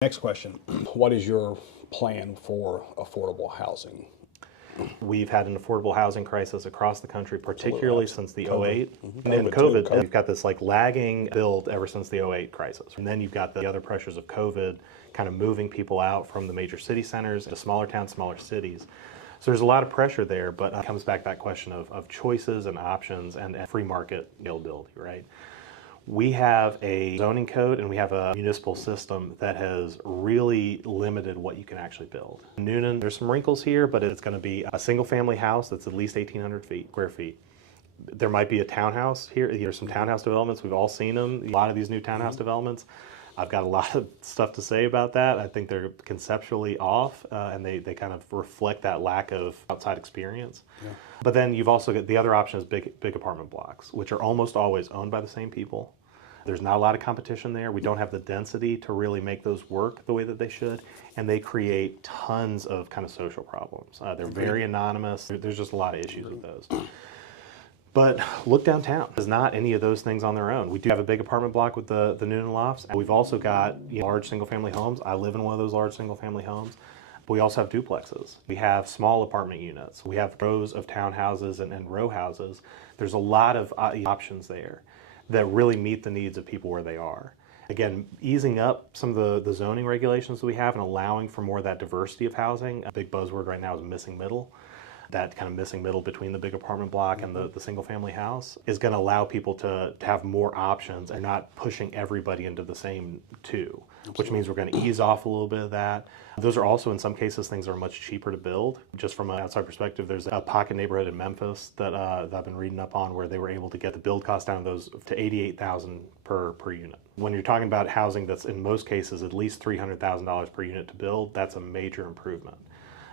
Next question, what is your plan for affordable housing? We've had an affordable housing crisis across the country, particularly since the COVID. 08. Mhm. And COVID too. COVID, you've got this like lagging build ever since the 08 crisis. And then you've got the other pressures of COVID kind of moving people out from the major city centers to smaller towns, smaller cities. So there's a lot of pressure there, but it comes back to that question of choices and options and free market availability, right? We have a zoning code and we have a municipal system that has really limited what you can actually build. In Newnan, there's some wrinkles here, but it's going to be a single family house that's at least 1,800 square feet. There might be a townhouse here. There's some townhouse developments. We've all seen them. A lot of these new townhouse developments. I've got a lot of stuff to say about that. I think they're conceptually off, and they kind of reflect that lack of outside experience. Yeah. But then you've also got the other option is big apartment blocks, which are almost always owned by the same people. There's not a lot of competition there. We don't have the density to really make those work the way that they should, and they create tons of kind of social problems. They're very anonymous. There's just a lot of issues with those. But look downtown. There's not any of those things on their own. We do have a big apartment block with the Newnan lofts. And we've also got large single-family homes. I live in one of those large single-family homes. But we also have duplexes. We have small apartment units. We have rows of townhouses and row houses. There's a lot of options there that really meet the needs of people where they are. Again, easing up some of the zoning regulations that we have and allowing for more of that diversity of housing. A big buzzword right now is missing middle. That kind of missing middle between the big apartment block and the single family house is going to allow people to have more options and not pushing everybody into the same two. Absolutely. Which means we're going to ease off a little bit of that. Those are also in some cases things that are much cheaper to build. Just from an outside perspective, there's a pocket neighborhood in Memphis that I've been reading up on where they were able to get the build cost down of those to $88,000 per unit. When you're talking about housing that's in most cases at least $300,000 per unit to build, that's a major improvement.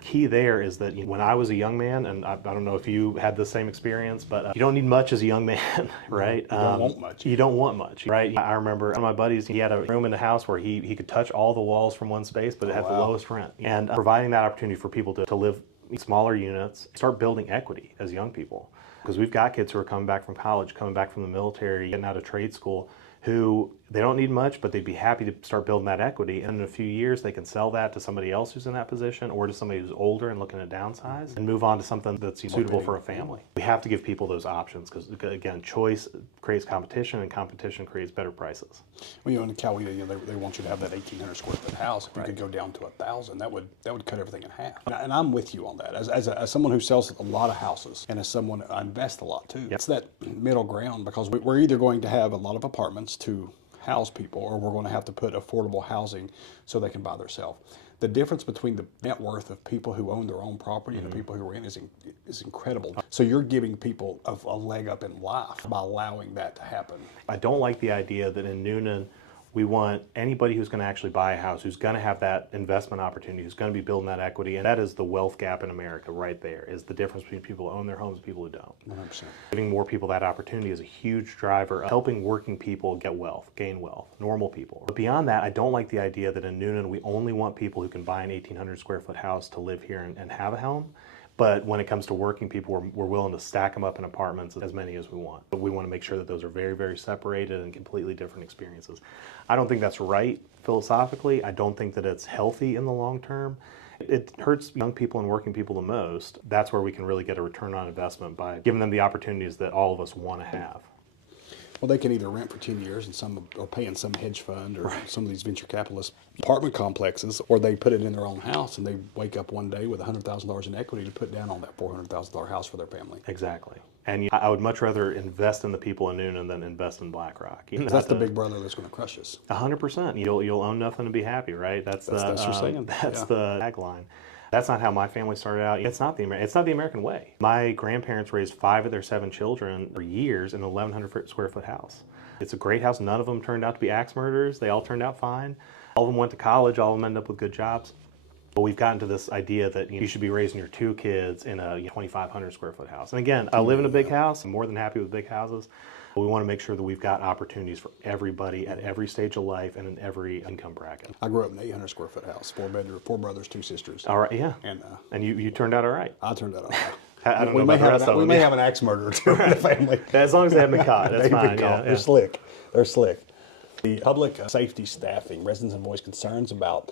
Key there is that when I was a young man, and I don't know if you had the same experience, but you don't need much as a young man, right? You don't want much. You don't want much, right? I remember one of my buddies, he had a room in the house where he could touch all the walls from one space, but it had the lowest rent. And providing that opportunity for people to live in smaller units, start building equity as young people. Because we've got kids who are coming back from college, coming back from the military, getting out of trade school, who they don't need much, but they'd be happy to start building that equity. And in a few years, they can sell that to somebody else who's in that position or to somebody who's older and looking to downsize and move on to something that's suitable for a family. We have to give people those options because, again, choice creates competition and competition creates better prices. Well, in Coweta, they want you to have that 1,800 square foot house. If you could go down to 1,000, that would cut everything in half. And I'm with you on that. As someone who sells a lot of houses and as someone I invest a lot too, yep. It's that middle ground because we're either going to have a lot of apartments to house people, or we're going to have to put affordable housing so they can buy themselves. The difference between the net worth of people who own their own property and the people who are in is incredible. So you're giving people a leg up in life by allowing that to happen. I don't like the idea that in Newnan, we want anybody who's going to actually buy a house, who's going to have that investment opportunity, who's going to be building that equity, and that is the wealth gap in America right there, is the difference between people who own their homes and people who don't. 100%. Giving more people that opportunity is a huge driver of helping working people get wealth, gain wealth, normal people. But beyond that, I don't like the idea that in Newnan we only want people who can buy an 1,800 square foot house to live here and have a home. But when it comes to working people, we're willing to stack them up in apartments, as many as we want. But we want to make sure that those are very, very separated and completely different experiences. I don't think that's right philosophically. I don't think that it's healthy in the long term. It hurts young people and working people the most. That's where we can really get a return on investment by giving them the opportunities that all of us want to have. Well, they can either rent for 10 years and some are paying some hedge fund or some of these venture capitalist apartment complexes, or they put it in their own house and they wake up one day with $100,000 in equity to put down on that $400,000 house for their family. Exactly. And I would much rather invest in the people in Newnan than invest in BlackRock. That's the big brother that's going to crush us. 100%. You'll own nothing to be happy, right? That's the tagline. That's not how my family started out. It's not the American way. My grandparents raised 5 of their 7 children for years in an 1,100 square foot house. It's a great house. None of them turned out to be axe murderers. They all turned out fine. All of them went to college. All of them ended up with good jobs. But we've gotten to this idea that you should be raising your 2 kids in a 2,500 square foot house. And again, I live in a big house. I'm more than happy with big houses. But we want to make sure that we've got opportunities for everybody at every stage of life and in every income bracket. I grew up in an 800 square foot house, 4 bedroom, 4 brothers, 2 sisters. All right, yeah. And you turned out all right. I turned out all right. I don't know about the rest of them. We may have an axe murderer too in the family. As long as they haven't been caught, that's fine. Yeah. They're slick. They're slick. The public safety staffing, residents have voiced concerns about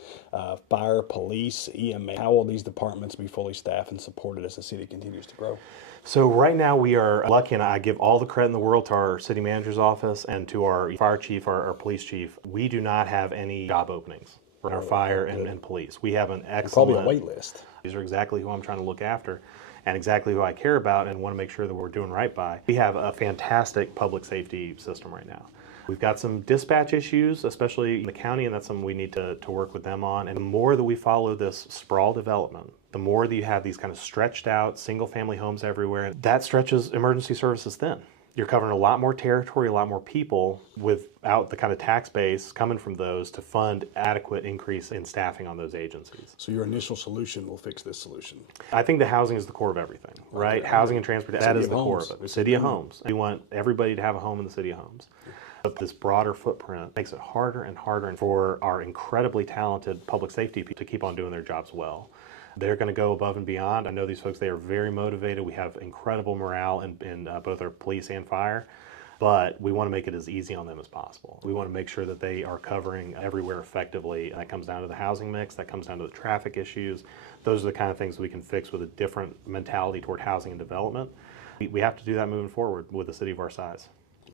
fire, police, EMA. How will these departments be fully staffed and supported as the city continues to grow? So right now we are lucky, and I give all the credit in the world to our city manager's office and to our fire chief, our police chief. We do not have any job openings for our fire and police. We have an excellent... Probably a wait list. These are exactly who I'm trying to look after and exactly who I care about and want to make sure that we're doing right by. We have a fantastic public safety system right now. We've got some dispatch issues, especially in the county, and that's something we need to work with them on. And the more that we follow this sprawl development, the more that you have these kind of stretched out single-family homes everywhere, that stretches emergency services thin. You're covering a lot more territory, a lot more people without the kind of tax base coming from those to fund adequate increase in staffing on those agencies. So your initial solution will fix this solution? I think the housing is the core of everything, right? Okay. Housing and transportation, that is the core of it. The city of homes. We want everybody to have a home in the city of homes. But this broader footprint makes it harder and harder for our incredibly talented public safety people to keep on doing their jobs well. They're going to go above and beyond. I know these folks, they are very motivated. We have incredible morale in both our police and fire, but we want to make it as easy on them as possible. We want to make sure that they are covering everywhere effectively. That comes down to the housing mix, that comes down to the traffic issues. Those are the kind of things we can fix with a different mentality toward housing and development. We have to do that moving forward with a city of our size.